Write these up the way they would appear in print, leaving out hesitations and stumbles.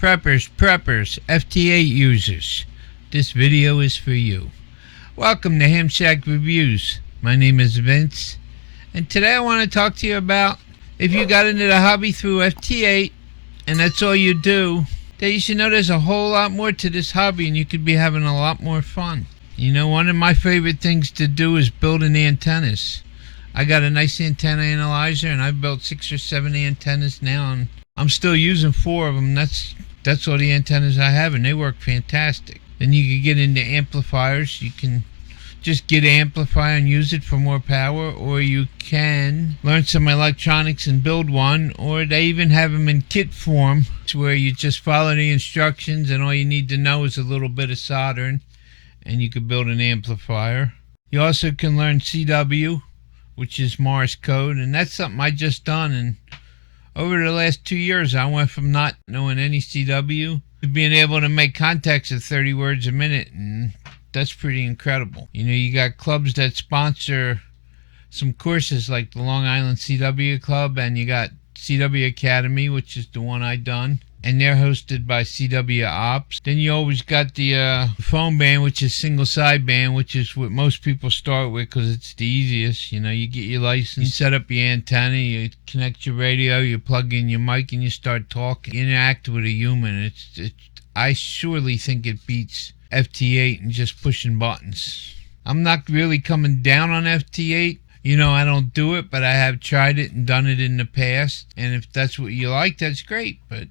Preppers, FT8 users, this video is for you. Welcome to Ham Shack Reviews. My name is Vince, and today I want to talk to you about if you got into the hobby through FT8 and that's all you do, that you should know there's a whole lot more to this hobby and you could be having a lot more fun. You know, one of my favorite things to do is building antennas. I got a nice antenna analyzer and I've built 6 or 7 antennas now, and I'm still using 4 of them. That's all the antennas I have, and they work fantastic. Then you can get into amplifiers. You can just get an amplifier and use it for more power, or you can learn some electronics and build one, or they even have them in kit form. It's where you just follow the instructions and all you need to know is a little bit of soldering and you can build an amplifier. You also can learn CW, which is Morse code, and that's something I just done, and over the last 2 years, I went from not knowing any CW to being able to make contacts of 30 words a minute, and that's pretty incredible. You know, you got clubs that sponsor some courses like the Long Island CW Club, and you got CW Academy, which is the one I done, and they're hosted by CW Ops. Then you always got the phone band, which is single sideband, which is what most people start with because it's the easiest. You know, you get your license, you set up your antenna, you connect your radio, you plug in your mic, and you start talking. Interact with a human. I surely think it beats FT8 and just pushing buttons. I'm not really coming down on FT8. You know, I don't do it, but I have tried it and done it in the past. And if that's what you like, that's great. But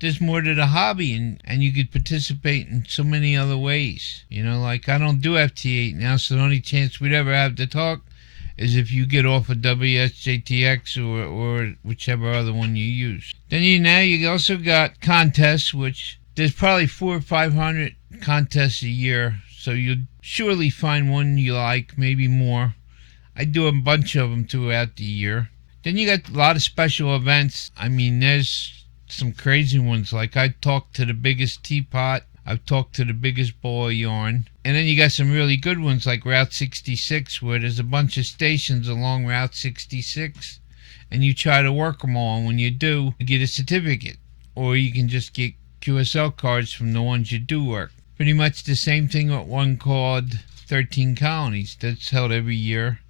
there's more to the hobby, and you could participate in so many other ways. You know, like I don't do FT8 now, so the only chance we'd ever have to talk is if you get off of wsjt-x or whichever other one you use. Then you also got contests, which there's probably 400 or 500 contests a year, so you'll surely find one you like, maybe more. I do a bunch of them throughout the year. Then you got a lot of special events. I mean, there's some crazy ones, like I talked to the biggest teapot, I've talked to the biggest ball of yarn. And then you got some really good ones like Route 66, where there's a bunch of stations along Route 66 and you try to work them all, and when you do, you get a certificate, or you can just get QSL cards from the ones you do work. Pretty much the same thing with one called 13 Colonies that's held every year,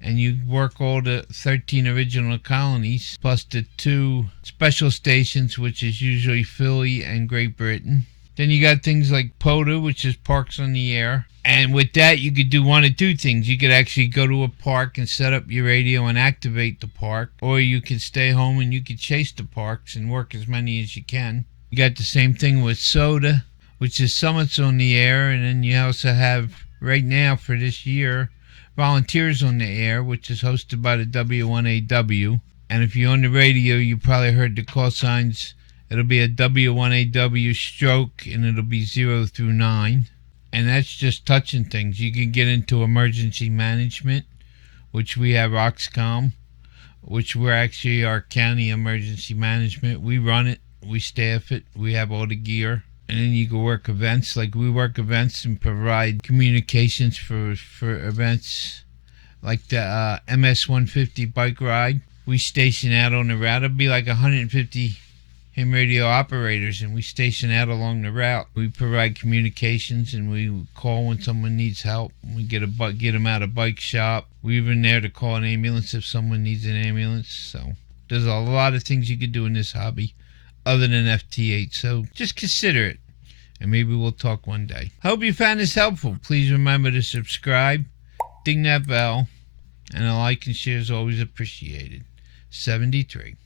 and you work all the 13 original colonies plus the 2 special stations, which is usually Philly and Great Britain. Then you got things like POTA, which is Parks on the Air, and with that you could do one of 2 things. You could actually go to a park and set up your radio and activate the park, or you could stay home and you could chase the parks and work as many as you can. You got the same thing with SOTA, which is Summits on the Air, and then you also have right now for this year Volunteers on the Air, which is hosted by the W1AW. And if you're on the radio, you probably heard the call signs. It'll be a W1AW stroke, and it'll be 0 through 9. And that's just touching things. You can get into emergency management, which we have Roxcom, which we're actually our county emergency management. We run it, we staff it, we have all the gear. And then you can work events, like we work events and provide communications for events like the MS-150 bike ride. We station out on the route. It'll be like 150 ham radio operators, and we station out along the route. We provide communications, and we call when someone needs help. We get them out of bike shop. We're even there to call an ambulance if someone needs an ambulance. So there's a lot of things you can do in this hobby other than FT8, so just consider it, and maybe we'll talk one day. Hope you found this helpful. Please remember to subscribe, ding that bell, and a like and share is always appreciated. 73.